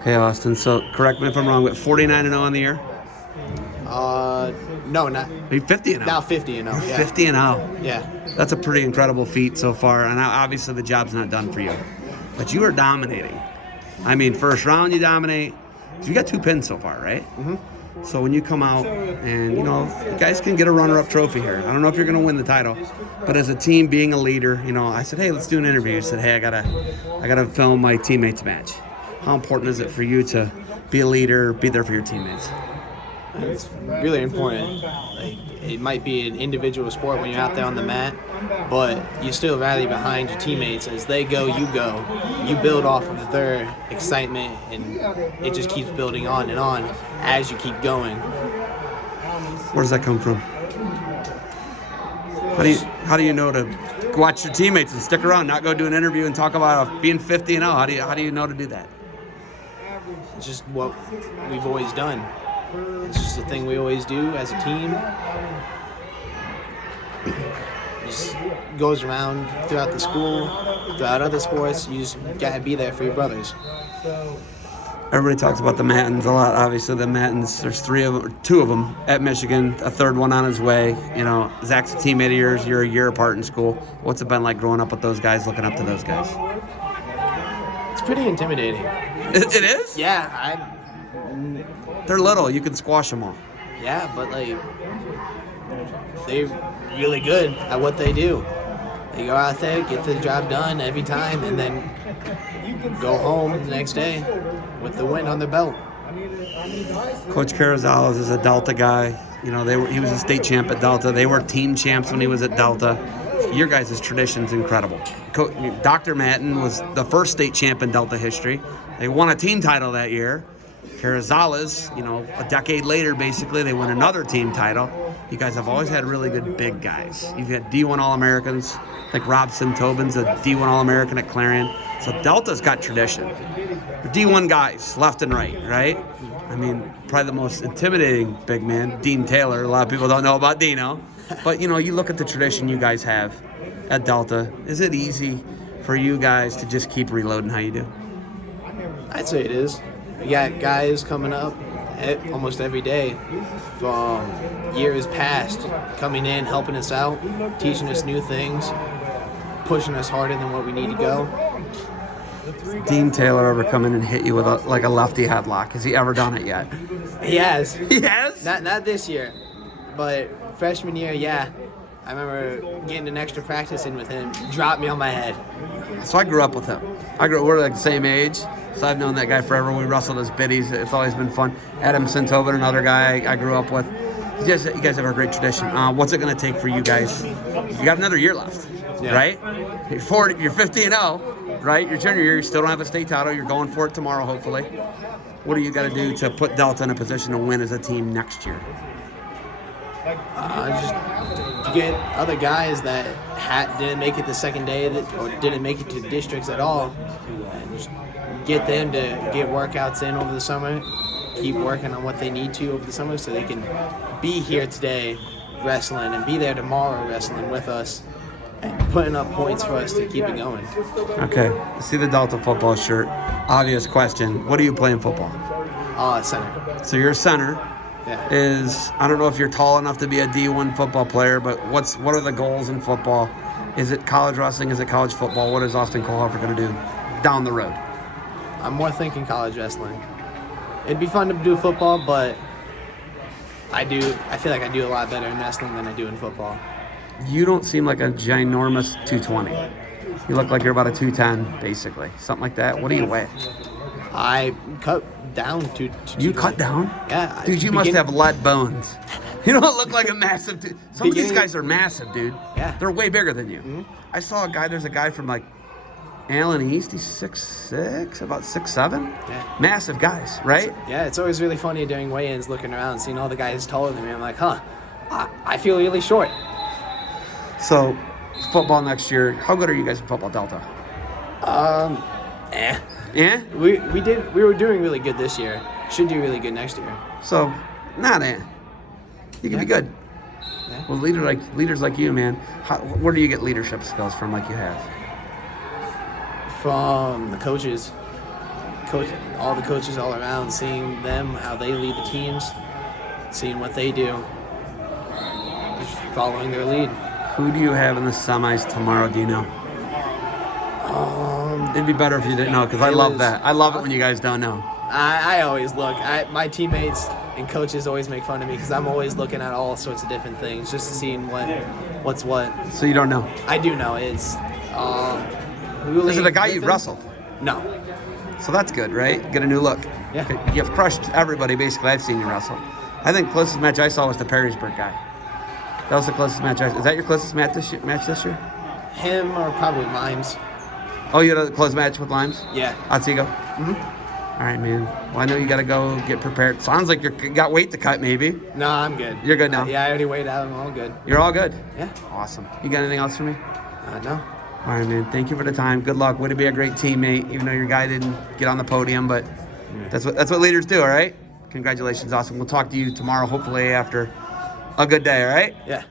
Okay, Austin. So correct me if I'm wrong, but 49-0 on the year? No, not Are you 50-0? now 50-0. You're Yeah. 50-0. Yeah. That's a pretty incredible feat so far, and obviously the job's not done for you. But you are dominating. I mean, first round you dominate. You got 2 pins so far, right? Mm-hmm. So when you come out and, you guys can get a runner-up trophy here. I don't know if you're going to win the title, but as a team, being a leader, I said, hey, let's do an interview. I said, hey, I gotta film my teammates match. How important is it for you to be a leader, be there for your teammates? It's really important. Like, it might be an individual sport when you're out there on the mat, but you still rally behind your teammates. As they go, you go. You build off of their excitement, and it just keeps building on and on as you keep going. Where does that come from? How do you know to watch your teammates and stick around, not go do an interview and talk about being 50-0? How do you know to do that? It's just what we've always done. It's just a thing we always do as a team. It just goes around throughout the school, throughout other sports. You just gotta be there for your brothers. Everybody talks about the Mattins a lot. Obviously, the Mattins, there's 2 of them at Michigan, a third one on his way. Zach's a teammate of yours. You're a year apart in school. What's it been like growing up with those guys, looking up to those guys? It's pretty intimidating. It is? Yeah, They're little. You can squash them all. Yeah, but they're really good at what they do. They go out there, get the job done every time, and then go home the next day with the win on their belt. Coach Carrizales is a Delta guy. He was a state champ at Delta. They were team champs when he was at Delta. Your guys' tradition's incredible. Dr. Matten was the first state champ in Delta history. They won a team title that year. Carrizales, a decade later, basically, they win another team title. You guys have always had really good big guys. You've had D1 All-Americans, like Robson Tobin's a D1 All-American at Clarion. So Delta's got tradition. The D1 guys, left and right? I mean, probably the most intimidating big man, Dean Taylor. A lot of people don't know about Dino. But, you look at the tradition you guys have at Delta. Is it easy for you guys to just keep reloading how you do? I'd say it is. We got guys coming up almost every day from years past, coming in, helping us out, teaching us new things, pushing us harder than what we need to go. Dean Taylor ever come in and hit you with a lefty headlock? Has he ever done it yet? He has. He has? Not this year, but freshman year, yeah. I remember getting an extra practice in with him, dropped me on my head. So I grew up with him. We're the same age, so I've known that guy forever. We wrestled as biddies. It's always been fun. Adam Sentobin, another guy I grew up with. You guys have a great tradition. What's it going to take for you guys? You got another year left, right? You're 50-0, right? Your junior year, you still don't have a state title. You're going for it tomorrow, hopefully. What do you got to do to put Delta in a position to win as a team next year? Just to get other guys that didn't make it the second day or didn't make it to districts at all, and just get them to get workouts in over the summer, keep working on what they need to over the summer so they can be here today wrestling and be there tomorrow wrestling with us and putting up points for us to keep it going. Okay, I see the Delta football shirt. Obvious question. What do you play in football? Center. So you're a center. Yeah. I don't know if you're tall enough to be a D1 football player, but what are the goals in football? Is it college wrestling? Is it college football? What is Austin Kohlhofer going to do down the road? I'm more thinking college wrestling. It'd be fun to do football, but I feel like I do a lot better in wrestling than I do in football. You don't seem like a ginormous 220. You look like you're about a 210, basically. Something like that. What do you weigh? I cut down to You cut down? Yeah. Dude, you must have lead bones. You don't look like a massive dude. Some of these guys are massive, dude. Yeah. They're way bigger than you. Mm-hmm. I saw there's a guy from Allen East. He's 6'6", about 6'7". Yeah. Massive guys, right? It's always really funny during weigh-ins looking around and seeing all the guys taller than me. I'm like, I feel really short. So, football next year. How good are you guys in football, Delta? Yeah? We were doing really good this year. Should do really good next year. So, you can be good. Yeah. Well, leaders like you, man. Where do you get leadership skills from, like you have? From the coaches. all the coaches all around, seeing them, how they lead the teams, seeing what they do, just following their lead. Who do you have in the semis tomorrow? Do you know? It'd be better if you didn't know, because I love that. I love it when you guys don't know. I always look. My teammates and coaches always make fun of me because I'm always looking at all sorts of different things, just seeing what's what. So you don't know? I do know. It's Is it a guy you've wrestled? No. So that's good, right? Get a new look. Yeah. You've crushed everybody, basically. I've seen you wrestle. I think closest match I saw was the Perrysburg guy. That was the closest match. Is that your closest match this year? Him or probably Mimes. Oh, you had a close match with Limes? Yeah. Otsego? Mm-hmm. All right, man. Well, I know you got to go get prepared. Sounds like you got weight to cut, maybe. No, I'm good. You're good now? Yeah, I already weighed out. I'm all good. You're all good? Yeah. Awesome. You got anything else for me? No. All right, man. Thank you for the time. Good luck. Way to be a great teammate, even though your guy didn't get on the podium, but that's what leaders do, all right? Congratulations. Awesome. We'll talk to you tomorrow, hopefully after a good day, all right? Yeah.